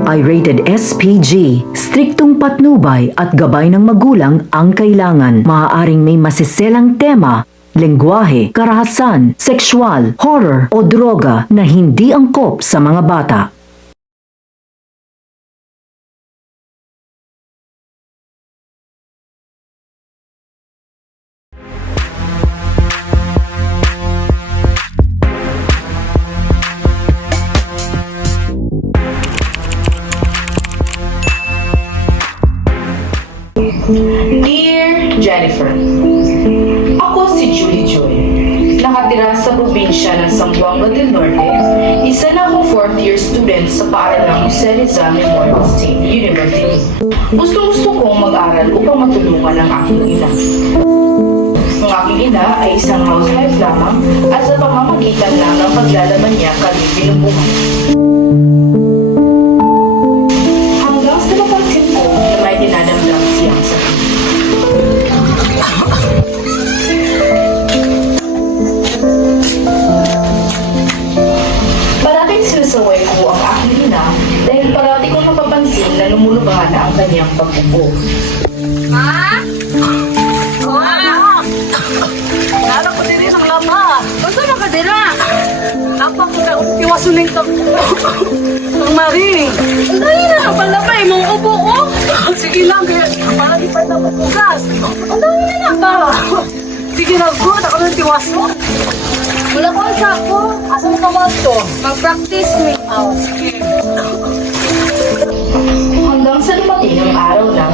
ito ay rated SPG. Striktong patnubay at gabay ng magulang ang kailangan. Maaaring may masiselang tema, lengguwahe, karahasan, sexual, horror o droga na hindi angkop sa mga bata. Dear Jennifer, ako si Julie Joy. Nakatira sa probinsya ng Zamboanga del Norte. Isa na akong 4th year student sa paaralang Jose Rizal Memorial State University. Gusto kong mag-aral upang matulungan ang aking ina. Ang aking ina ay isang housewife lamang at sa pamamagitan lang ng paglalaban niya kami binubuhay. Hanggang sa napansin ko na may dinadamdam siyang sakit. Parating sinasaway ko ang aking ina dahil parati kong napapansin na lumulubahan na ang kanyang pagbubo. Ha? Nara ko din ang lama. Basta makadira. Napang ko na iwasunin ka. Ang maring. Ang dali na ang palabay. Mga ubo ko. Sige lang. Para di pa na mapugas. Ang dali na lang ba? Sige na good. Ako nang tiwas mo. Wala ko ang sako. Asan ka ba ito? Mag-practice me. Oh, sige. Hanggang sa dumating ang araw na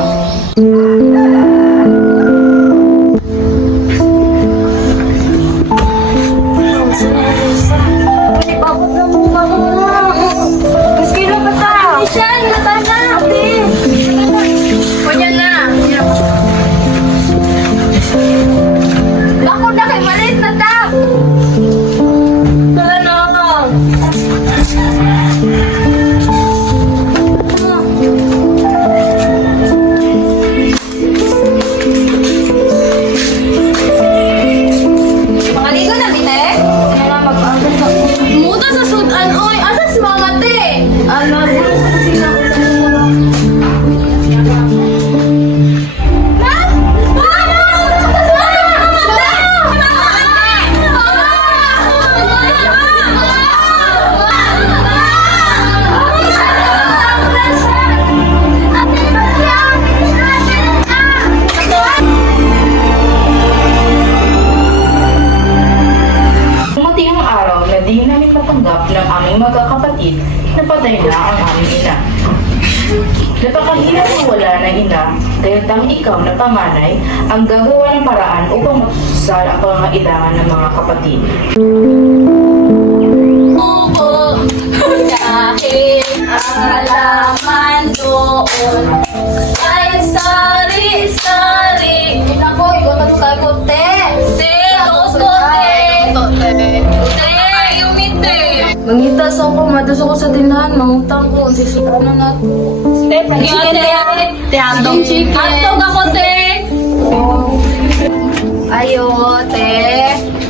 ng aming magkakapatid na patay na ang aming ina. Napakahirap na wala ng ina, kaya tang ikaw na panganay ang gagawa ng paraan upang masusal ang pangangailangan ng mga kapatid. Oo, dahil ang halaman doon ay sari-sari. Ako, ikot ang kagote. Mangitas ako, madas ako sa tinahan, mangutang ko, sisutan na nato. Step, te, handong chicken. Handong ako, te. Ayo, te.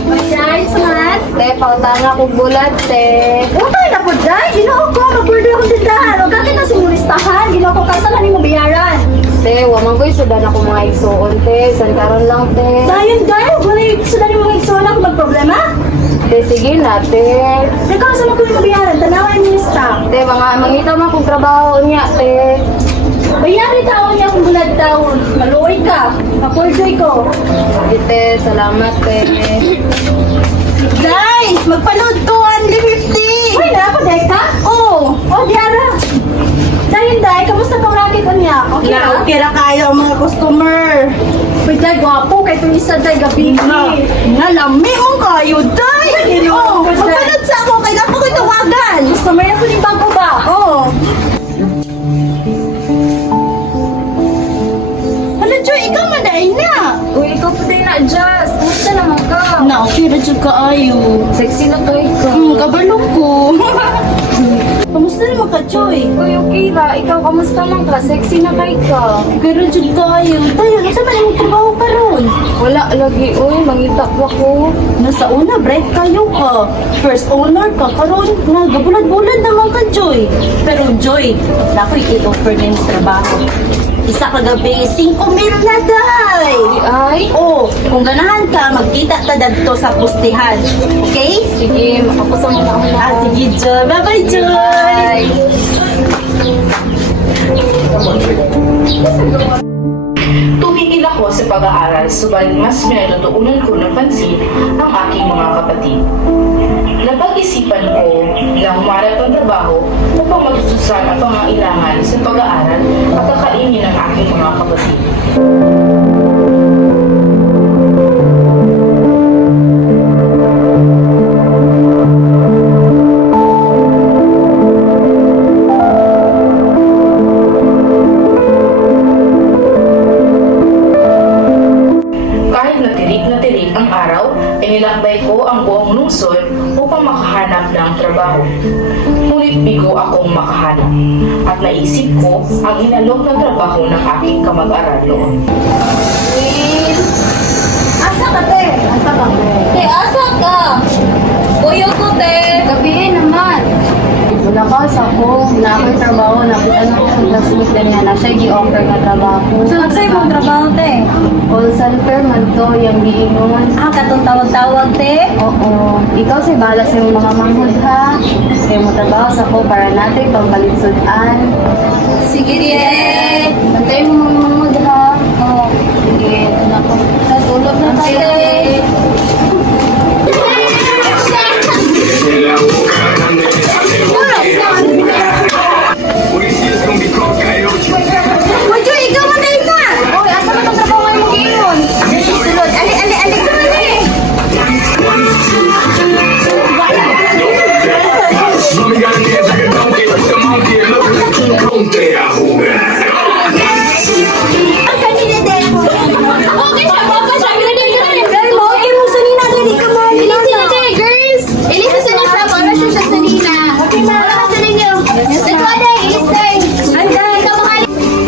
Masyari, saman. Te, pautana ko bulat, te. Utay na po, day. Ginoo ko, mag-order akong tindahan. Huwag ka na sumulistahan. Ginoo ko, kasa lang mo bayaran. Te, waman ko isudan ako mga igsoon, te. Sankaron lang, te. Dayon, day. Wala yung sudan yung mga igsoon ako magproblema. Te, sige na, te. Nagkasa mo ko yung bayaran. Tanawan yung stock. Te, mangita mo kung trabaho niya, te. Bayari taon niya kung bulad taon. Maluoy ka. Mapurdoy ko. Sige, te. Salamat, te. Day, magpanood ko. 150. Uy, na ako, day ka? Oo. Oh, Diara. Dayon, day. Kamusta pang racket niya? Okay na? Okay na kayo ang mga customer. Uy, day, gwapo. Kaya itong isa, day, gabi. Nalami mong kayo, day! Oh, magpanood sa ako, kailan ko tawagan. Gusto mo yan ko yung bago ba? Oh. Hala, Joy, ikaw madain na. Uy, ikaw pa din na, Jazz. Kumusta naman ka? Na, okay na Joy kaayo. Sexy na to ikaw. Kabalong ko. Kamusta naman ka, Joy? Uy, okay Mira, ikaw, kamusta man ka? Sexy na kay ka. Pero jud kayo. Day, ano sa man imong trabaho karon? Wala lagi, uy, mangitak ko. Nasa una, bright kayo ka. First owner ka, karon nagabulad-bulad naman ka, Joy. Pero Joy, nako'y i-offer na yung trabaho. Isa ka gabi, 5 mil na, Day. Ay, Oh, kung ganahan ka, magkita ta dadto sa pustihan. Okay? sige, makapasama na ako na. Sige, Joy. Bye-bye, Joy. Tumigil ako sa pag-aaral, subalit mas pinatutuunan ko ng pansin ang aking mga kapatid. Napag-isipan ko na humanap ng trabaho upang matustusan ang pangailangan sa pag-aaral at kakainin ng aking mga kapatid. Kahit na tirik ang araw, inilakbay ko ang buong lungsod upang makahanap ng trabaho. Ngunit bigo akong makahanap at naisip ko ang inalok na trabaho ng aking kamag-aral noon. Asa ka, te? Asa ka, te? Te, asa ka? Uyo ko, te. Gabi naman. Wala ka sa ko. Wala akong trabaho. Napitan ako sa classmate na niya na siya i-offer na trabaho. So, sa'yo mong trabaho, te? Call center man to, yung giingon. Katong tawag-tawag, te? Oo. Ikaw si balas yung mga manghod ha. Kaya mo trabaho sa ko para natin pangkalisudan. Sige, te. Bantay mo mga manghod ha. Oo. Sige. Nako. Sa tulog na tayo. Uy, Joy, ikaw matay na! Oy, asa man ang trabaho mo giingon? Sulod, ali, sa mali! Ang kanina, te. Okay siya, okay siya. Girl mo, okay mo, sunina, dali ka mo. Girls! Ilis sa siya, para siya sa nina. Okay na. Wala ka sa ninyo. Ito na, ilis tayo. Anday.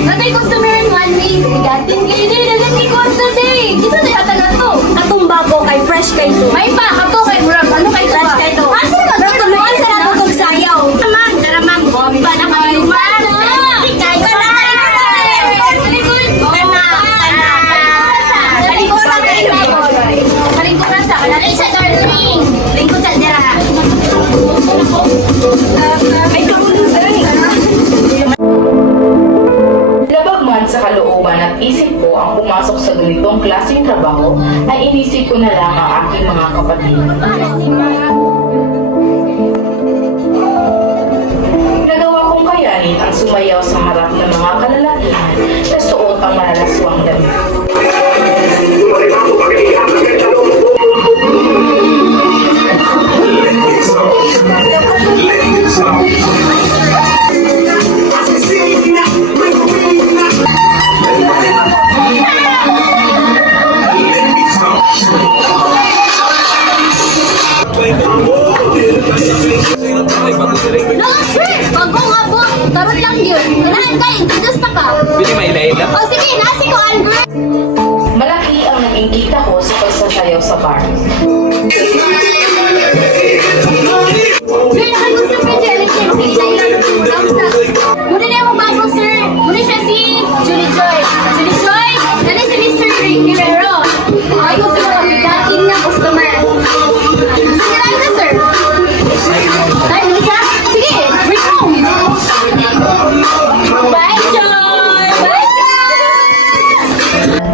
Natay customer in 1 week. Gating kayo din, nalagay ko ang day. Kisa na yata na to. Atong bago kay fresh kay to. May pa, kato kay Murag. Ano kay Fresh kay to. Asa na magtutuloy sa nato kong sayaw? Amang, daramang, bomba na kayo man. Kay ka na. Palingkuran sa kanalay sa darling. Lingkod sa dira. Ay, tumulong sa rin. Labag man sa kalooban at isip ko ang pumasok sa ganitong klaseng trabaho, ay inisip ko na lang ang aking mga kapatid. Nagawa kong kayanin ang sumayaw sa harap ng mga kalalakihan na suot ang malalaswang damit. No, sir! Bagong abot. Tarot lang yun. Ganahan ka, introduce na ka. Pwede may ilaila? O sige, nasi ko, Andrew. Malaki ang naging kita ko sa pagsasayaw sa bar. Sir, nakagusto ko yung jellyfish. Hindi na ilang kamusta. Muna na yung bago, sir. Muna siya si Julie Joy. Julie Joy, dali si Mr. Rivero. Ay, gusto ko kami dating ng customer. Gusto niya lang ka, sir. Ay, muna siya? Sige, bring home. Bye, Joy! Bye, Joy!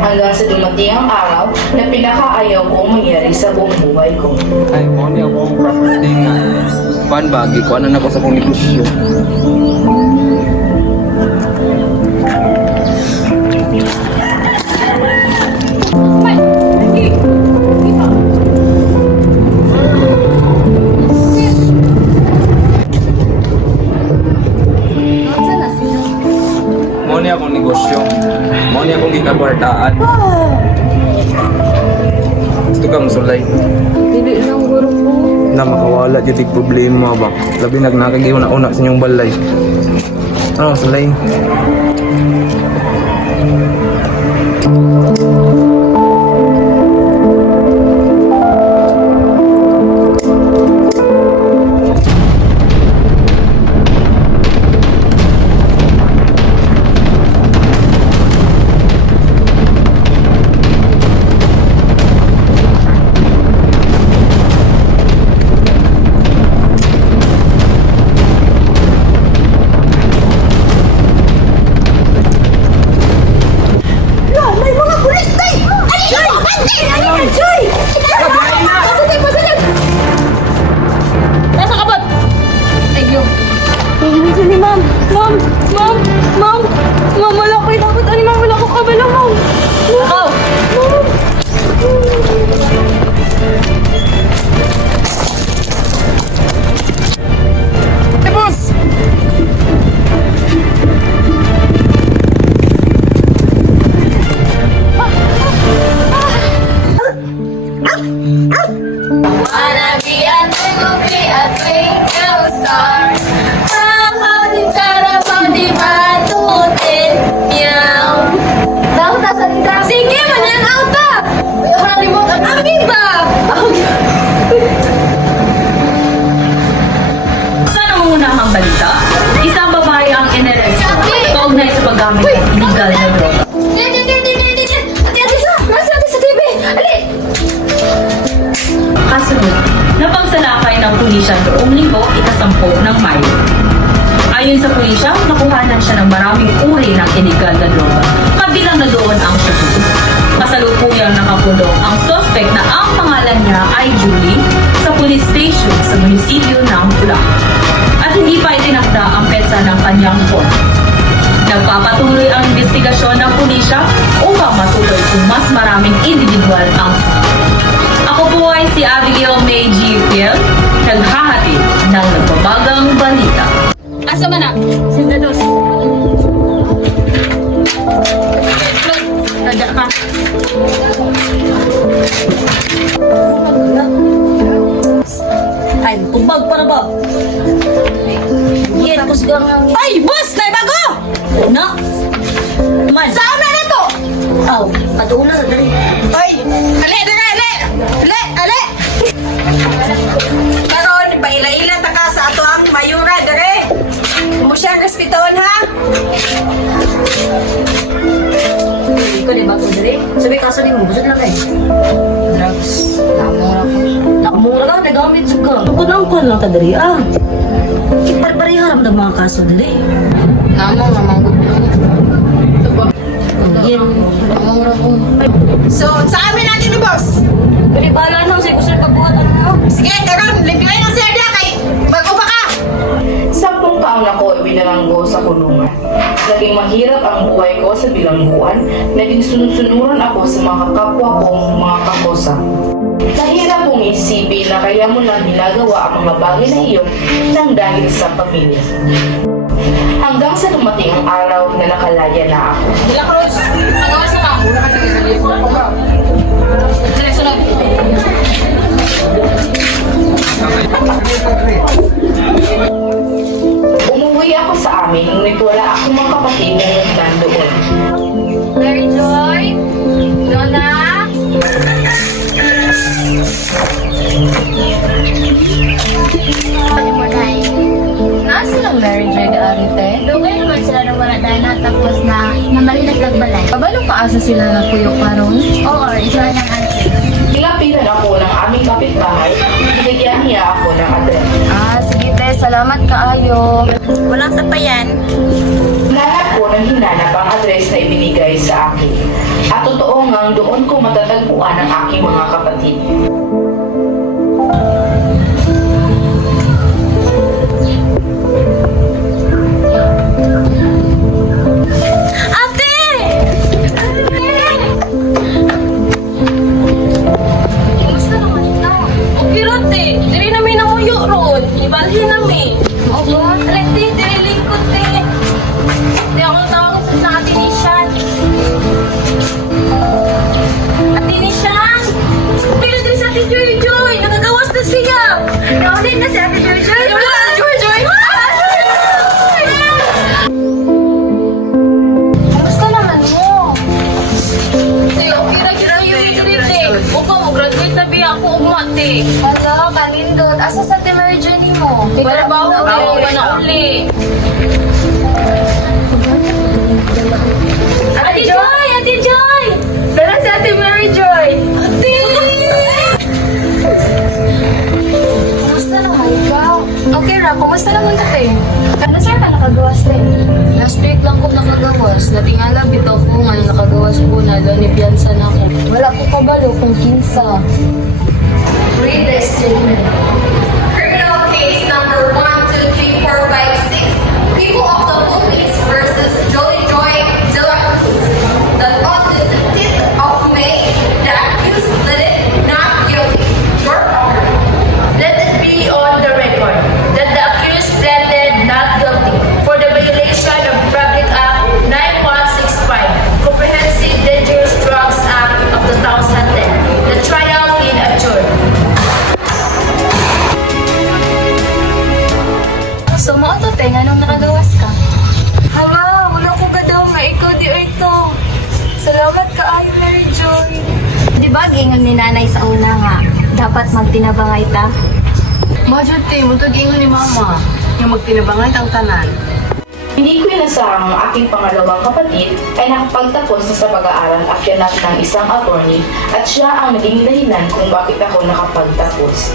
Hanggang sa dumating ang araw na pinakaayaw kong mangyari sa buong buhay ko. Ay, mo niya akong property nga. Kuan ba? Gikuanan ako sa kong negosyo. Mo niya akong negosyo. Mo niya akong gikabartaan. Gusto ka musulay. Dili lang, guro ko. Na makawala dyan problema ba? Labi nagnakagiw na una sa inyong balay. Ano, salay. No, may mga pulis tay! Ay, Joy! Ay, Joy! Pasadip, pasadip! Nasa kabot! Thank you. Nandiyan ni ma'am. Ma'am! Ma'am! Ma'am! Ma'am, wala ko dapat. Ano ma'am? Wala ko kabala, ma'am. Ikaw! Ma'am! Boss! Wanna be a twinkle star. Di cara di batutin. Meow. Daw ta sa dita. Sige, manang auto. Orang remote ang amin ba? Saan ang unahang balita? Isang babae ang ineresto kaugnay sa paggamit ng illegal na droga. Ati-ati sa! Nasa sa TV! Ali! Kasunod, napagsalakay ng pulisya noong linggo ikasampo ng Mayo. Ayon sa pulisya, nakuhanan siya ng maraming uri ng illegal na droga. Kabilang na doon ang shabu. Kasalukuyang nakakulong ang suspect na ang pangalan niya ay Julie sa police station sa munisipyo ng Bulacan. At hindi pa itinakda ang petsa ng kanyang court. Nagpapatuloy ang investigasyon ng pulisya upang matuloy kung mas maraming individual ang Ako po ay si Abigail May G. Fiel, naghahatid ng nagbabagang balita. Asa man na? Sindados. Tada ka. Ay, tubag para ba? Yan, tapos gang... Ay, boss! May bago! Na? Man. Sa amin na to! Aw, patuuna sa dali. Ay! Ali! Dali! Ali! Ali! Ali! Karon, paila-ila ta ka sa ato ang mayura, dere! Mo siyang respeton, ha? Ikaw di ba ito dali? Sabi kaso di mo, busog lang eh. Drugs. Nakamura ko. Nakamura ka, nagamit sa ka. Bukod lang ko lang ka dali, ah. Iparbari haram ng mga kaso dali. Namo, mamanggot na. Yan. Mamangura ko. So, sa amin natin ni boss! Kali pala nang say gusto na pagbuhat ano na. Sige, karon, limpilay ng sir dia kay bago pa ka! 10 taon ako ibinalanggo sa kulungan. Naging mahirap ang buhay ko sa bilangguan. Naging sunod-sunuran ako sa mga kapwa kong mga kakosa. Nahirap kong isipin na kaya mo lang ginagawa ang mga bagay na iyon nang dahil sa pamilya. Hanggang sa dumating ang araw na nakalaya na ako. Bilang Rose, ano sa ma'am? Mura kasi sa telepono ko ba? Sunod. Umuwi ako sa amin ngunit wala akong mga kapatid na nandoon. Mary Joy? Donna? Ano mo na Nasa lang Mary Joy na arite? Dugay naman sila ng wala dana tapos na namalinas nagbalay. Pabalong kaasa sila na kuyo karon? Oo, isa ng ante. Nilapitan ako ng aming kapitbahay, binigyan niya ako ng address. Sige te, salamat kaayo. Walang sapayan. Lahat ko nang hinanap ang address na ibinigay sa akin. At totoo ngang doon ko matatagpuan ang aking mga kapatid. Kumusta naman ikaw? Okay rote, diri na may namuyo ron. Ibalhin na may. Oo, alente, diri lingkod te. Di ako tawag sa atin ni Sean. Ate ni Sean! Pila din sa atin Joy Joy! Nagagawas na siya! Rawlin na si Ate Joy Joy! Rawlin na si Joy Joy! Kawawa na uli. Ate Joy! Ate Joy! Dala si Ate Mary Joy! Ate! Kumusta naman ikaw? Okay ra, kumusta naman ka te? Ano sir ka nakagawas rin? Last week lang ko nakagawas. Natingala bitaw ko nga nakagawas ko na lanibiyansa na ako. Wala ko kabalo kung kinsa. Read the statement. Criminal case number 123456. People of the Philippines versus Jolly Joy de la Cruz. That on the 15th of May, the accused pleaded not guilty. Your Honor. Let it be on the record that the accused pleaded not guilty for the violation of Public Act 9165, Comprehensive Dangerous Drugs Act of 2010. The trial in adjourned. So mo to te, nga nung nakagawas ka? Hala, wala ko ka daw nga ikaw di ito. Salamat ka ay Mary Joy. Di ba gingon ni nanay sa una nga, dapat magtinabangay ta? Majud te, mutag-ingon ni mama. Yung magtinabangay ang tanan. Hindi ko inasahang ang aking pangalawang kapatid ay nakapagtapos na sa pag-aaral at ganap ng isang attorney at siya ang naging dahilan kung bakit ako nakapagtapos.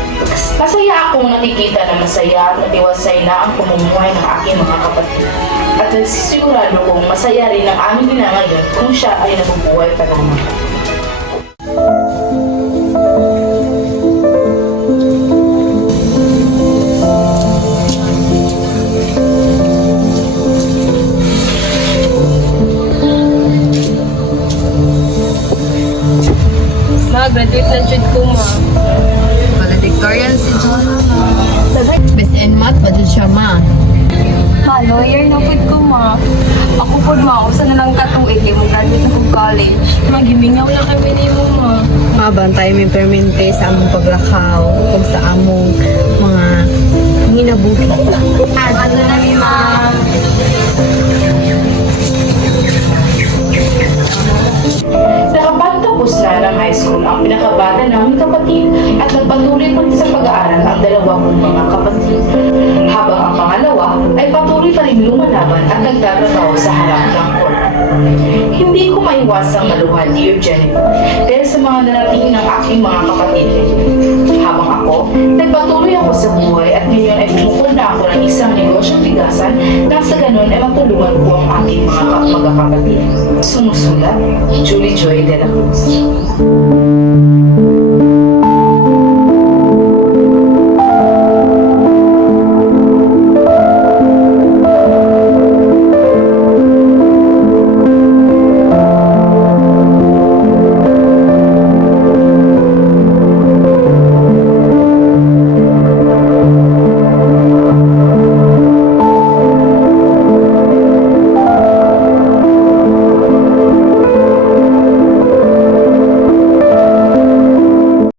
Masaya akong nakikita na masaya at natiwasay na ang pamumuhay ng aking mga kapatid. At nagsisigurado kong masaya rin ang aming ina ngayon kung siya ay nabubuhay pa naman. Ma, graduate na jud ko ma. Valedictorian si John. Best in math pa dyan siya, ma. Ma, lawyer na pud ko ma. Ako po ma, usa na lang katuig mo graduate na kong college. Magimingaw na kami ni mo ma. Mabantay may permente sa among paglakaw ug sa among mga hinabuhi. Ano na mi ma? Nakapagtapos na ng high school ang pinakabata naming kapatid at nagpatuloy pa rin sa pag-aaral ang dalawa kong mga kapatid. Habang ang pangalawa ay patuloy pa rin lumalaban at nagtatrabaho sa harap ng court. Hindi ko maiwasang maluha, dear Jennifer, dahil sa mga narating ng aking mga kapatid. Habang ako, nagpatuloy ako sa buhay at ngayon ay bumukod na ako ng isang negosyong bigasan nang sa ganun ay matulungan ko ang aking mga magkakapatid. Sumusulat, Julie Joy de la Cruz.